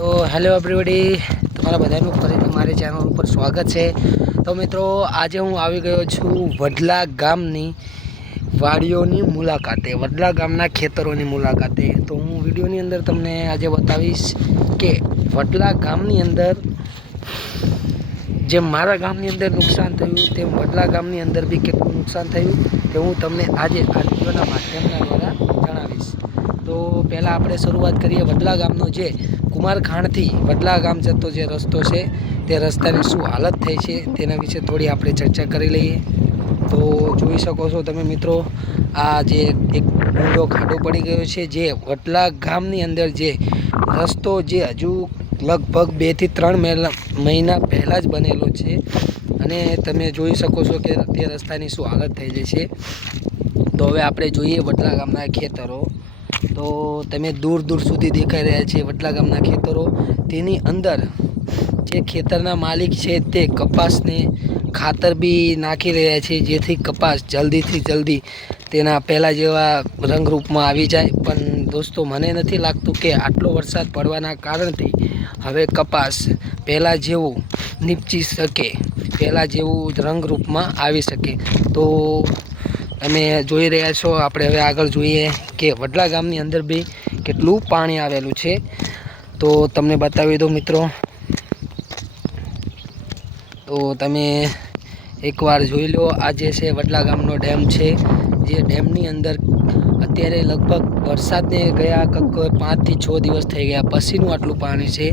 तो hello everybody, તમારા બધાનું ફરીથી મારી ચેનલ ઉપર સ્વાગત છે। તો મિત્રો, આજે હું આવી ગયો છું વડલા ગામની વાડીઓની મુલાકાતે, વડલા ગામના ખેતરોની મુલાકાતે। તો હું વિડીયોની અંદર તમને આજે બતાવીશ કે વડલા ગામની અંદર જેમ મારા ગામની અંદર નુકસાન થયું તેમ વડલા ગામની અંદર બી કેટલું નુકસાન થયું તે હું તમને આજે આ વિડીયોના માધ્યમના દ્વારા જણાવીશ। તો પહેલાં આપણે શરૂઆત કરીએ વડલા ગામનો જે કુમારખાંડથી વડલા ગામ જતો જે રસ્તો છે તે રસ્તાની શું હાલત થઈ છે તેના વિશે થોડી આપણે ચર્ચા કરી લઈએ। તો જોઈ શકો છો તમે મિત્રો, આ જે એક ઊંડો ખાડો પડી ગયો છે જે વડલા ગામની અંદર જે રસ્તો જે હજુ લગભગ 2 થી 3 મહિના પહેલાં જ બનેલો છે અને તમે જોઈ શકો છો કે તે રસ્તાની શું હાલત થઈ ગઈ છે। તો હવે આપણે જોઈએ વડલા ગામના ખેતરો। તો તમે દૂર દૂર સુધી દેખાઈ રહ્યા છે વડલા ગામના ખેતરો। તેની અંદર જે ખેતરના માલિક છે તે કપાસને ખાતર બી નાખી રહ્યા છે જેથી કપાસ જલ્દીથી જલ્દી તેના પહેલાં જેવા રંગરૂપમાં આવી જાય। પણ દોસ્તો, મને નથી લાગતું કે આટલો વરસાદ પડવાના કારણથી હવે કપાસ પહેલાં જેવું નીપજી શકે, પહેલાં જેવું રંગરૂપમાં આવી શકે। તો તમે જોઈ રહ્યા છો, આપણે હવે આગળ જોઈએ કે વડલા ગામની અંદર બી કેટલું પાણી આવેલું છે। તો તમને બતાવી દો મિત્રો, તો તમે એકવાર જોઈ લો, આ જે છે વડલા ગામનો ડેમ છે, જે ડેમની અંદર અત્યારે લગભગ વરસાદને ગયા 5 થી 6 દિવસ થઈ ગયા પછીનું આટલું પાણી છે।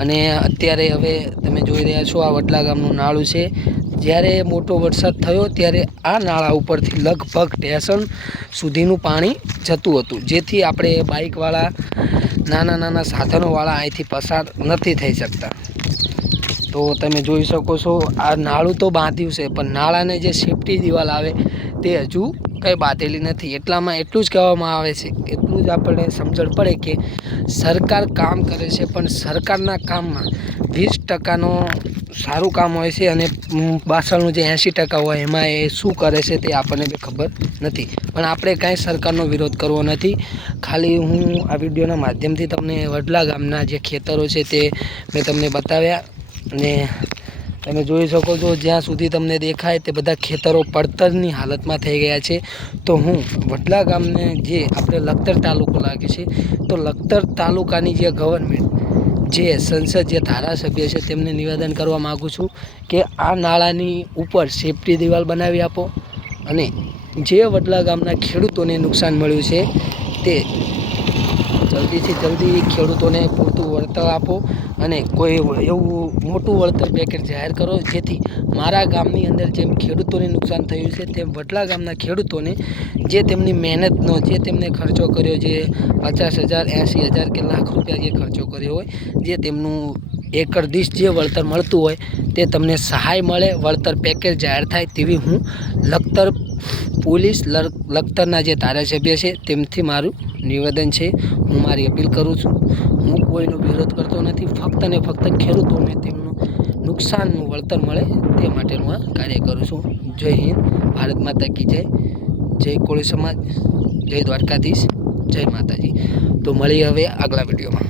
અને અત્યારે હવે તમે જોઈ રહ્યા છો આ વડલા ગામનું નાળું છે। જ્યારે મોટો વરસાદ થયો ત્યારે આ નાળા ઉપરથી લગભગ સ્ટેશન સુધીનું પાણી જતું હતું, જેથી આપણે બાઇકવાળા નાના નાના સાધનોવાળા અહીંથી પસાર નથી થઈ શકતા। તો તમે જોઈ શકો છો આ નાળું તો બાંધ્યું છે પણ નાળાને જે સેફટી દિવાલ આવે તે હજુ કંઈ બાંધેલી નથી। એટલામાં એટલું જ કહેવામાં આવે છે, એટલું જ આપણે સમજણ પડે કે સરકાર કામ કરે છે પણ સરકારના કામમાં 20%નો સારું કામ હોય છે અને પાછળનું જે 80% હોય એમાં એ શું કરે છે તે આપણને બી ખબર નથી। પણ આપણે કાંઈ સરકારનો વિરોધ કરવો નથી, ખાલી હું આ વિડીયોના માધ્યમથી તમને વડલા ગામના જે ખેતરો છે તે મેં તમને બતાવ્યા। અને તમે જોઈ શકો છો જ્યાં સુધી તમને દેખાય તે બધા ખેતરો પડતરની હાલતમાં થઈ ગયા છે। તો હું વડલા ગામને જે આપણે લખતર તાલુકો લાગે છે, તો લખતર તાલુકાની જે ગવર્મેન્ટ, જે સંસદ, જે ધારાસભ્ય છે તેમને નિવેદન કરવા માગું છું કે આ નાળાની ઉપર સેફટી દિવાલ બનાવી આપો અને જે વડલા ગામના ખેડૂતોને નુકસાન મળ્યું છે તે જલ્દીથી જલ્દી ખેડૂતોને પૂરતું વળતર આપો અને કોઈ એવું મોટું વળતર પેકેજ જાહેર કરો જેથી મારા ગામની અંદર જેમ ખેડૂતોને નુકસાન થયું છે તેમ વડલા ગામના ખેડૂતોને જે તેમની મહેનતનો, જે તેમને ખર્ચો કર્યો, જે 50,000, 80,000 કે લાખ રૂપિયા જે ખર્ચો કર્યો હોય, જે તેમનું એકર દીઠ જે વળતર મળતું હોય તે તમને સહાય મળે, વળતર પેકેજ જાહેર થાય તેવી હું લખતર પોલીસ, લખતરના જે ધારાસભ્ય છે તેમથી મારું નિવેદન છે, હું મારી અપીલ કરું છું। હું કોઈનો વિરોધ કરતો નથી, ફક્ત ને ફક્ત ખેડૂતોને તેમનું નુકસાનનું વળતર મળે તે માટેનું આ કાર્ય કરું છું। જય હિન્દ, ભારત માતા કી જય, જય કોળી સમાજ, જય દ્વારકાધીશ, જય માતાજી। તો મળીએ હવે આગલા વિડીયોમાં।